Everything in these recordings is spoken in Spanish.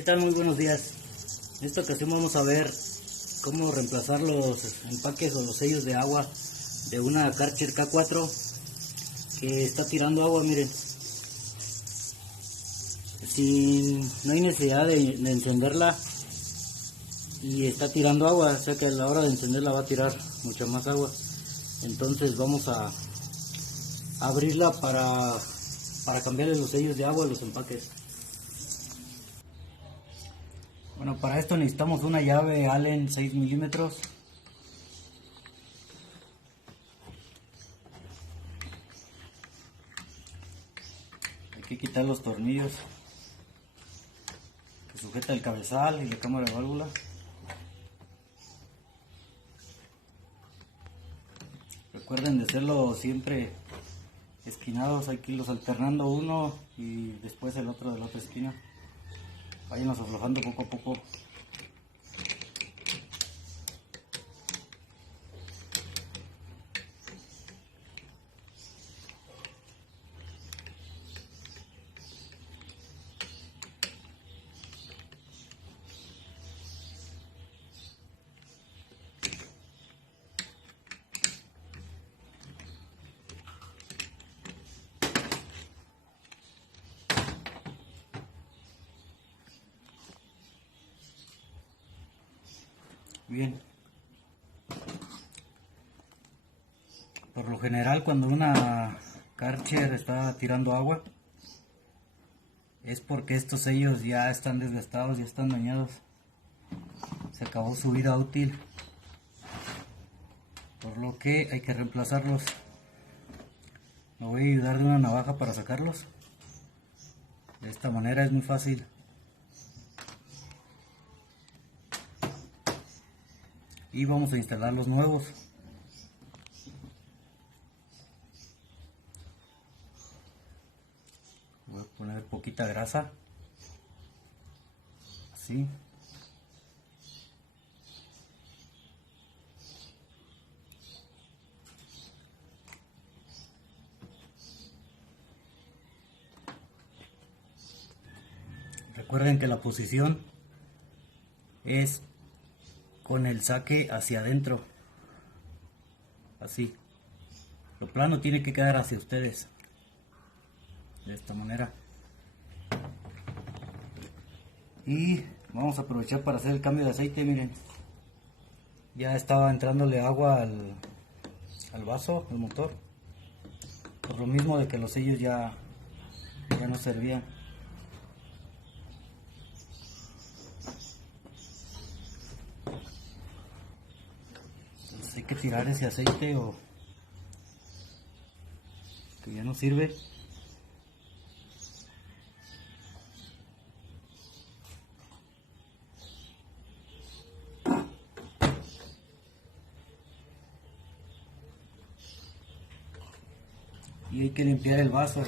¿Qué tal? Muy buenos días. En esta ocasión vamos a ver cómo reemplazar los empaques o los sellos de agua de una Karcher K4 que está tirando agua. Miren, no hay necesidad de encenderla y está tirando agua, o sea que a la hora de encenderla va a tirar mucha más agua. Entonces vamos a abrirla para cambiarle los sellos de agua a los empaques. Bueno, para esto necesitamos una llave Allen 6 milímetros. Hay que quitar los tornillos que sujeta el cabezal y la cámara de válvula. Recuerden de hacerlo siempre esquinados, hay que irlos alternando uno y después el otro de la otra esquina. Váyanlos aflojando poco a poco. Bien. Por lo general, cuando una Karcher está tirando agua, es porque estos sellos ya están desgastados, ya están dañados. Se acabó su vida útil, por lo que hay que reemplazarlos. Me voy a ayudar de una navaja para sacarlos. De esta manera es muy fácil. Y vamos a instalar los nuevos. Voy a poner poquita grasa, así. Recuerden que la posición es con el saque hacia adentro, así. Lo plano tiene que quedar hacia ustedes, de esta manera. Y vamos a aprovechar para hacer el cambio de aceite. Miren, ya estaba entrándole agua al vaso, al motor, por lo mismo de que los sellos ya no servían. Entonces hay que tirar ese aceite o que ya no sirve. Y hay que limpiar el vaso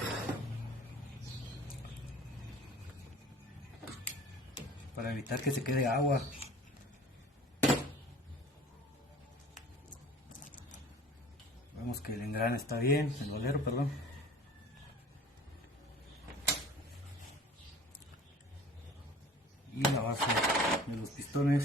para evitar que se quede agua. Vemos que el engrane está bien, el bolero, perdón. Y la base de los pistones.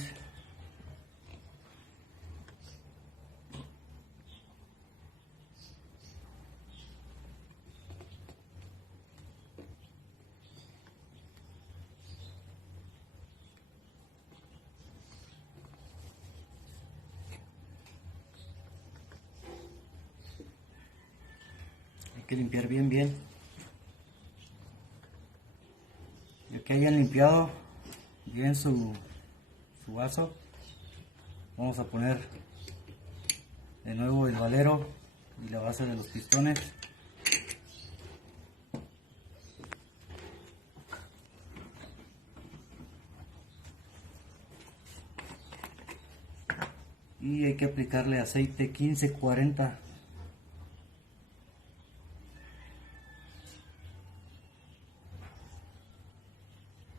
Hay que limpiar bien. Ya que hayan limpiado bien su vaso, vamos a poner de nuevo el valero y la base de los pistones. Y hay que aplicarle aceite 1540.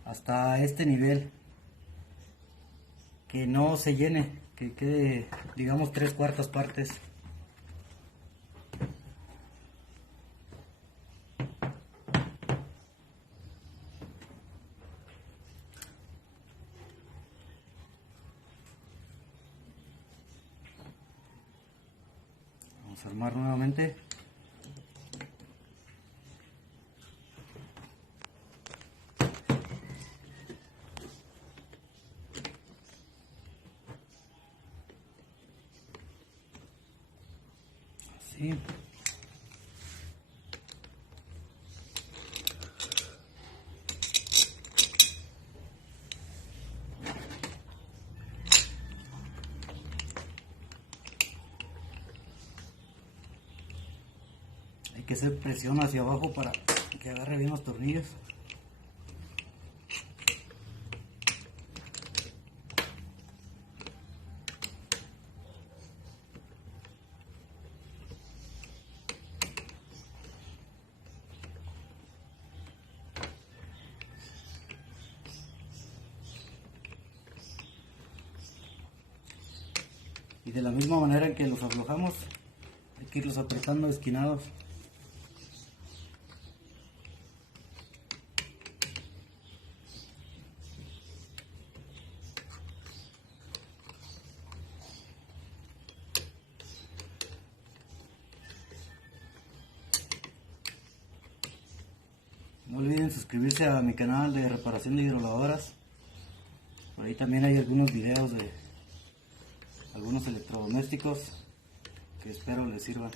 Hasta este nivel, que no se llene, que quede, digamos, 3/4 partes. Vamos a armar nuevamente. Así. Hay que hacer presión hacia abajo para que agarre bien los tornillos. Y de la misma manera en que los aflojamos, hay que irlos apretando esquinados. No olviden suscribirse a mi canal de reparación de hidrolavadoras. Por ahí también hay algunos videos de algunos electrodomésticos que espero les sirvan.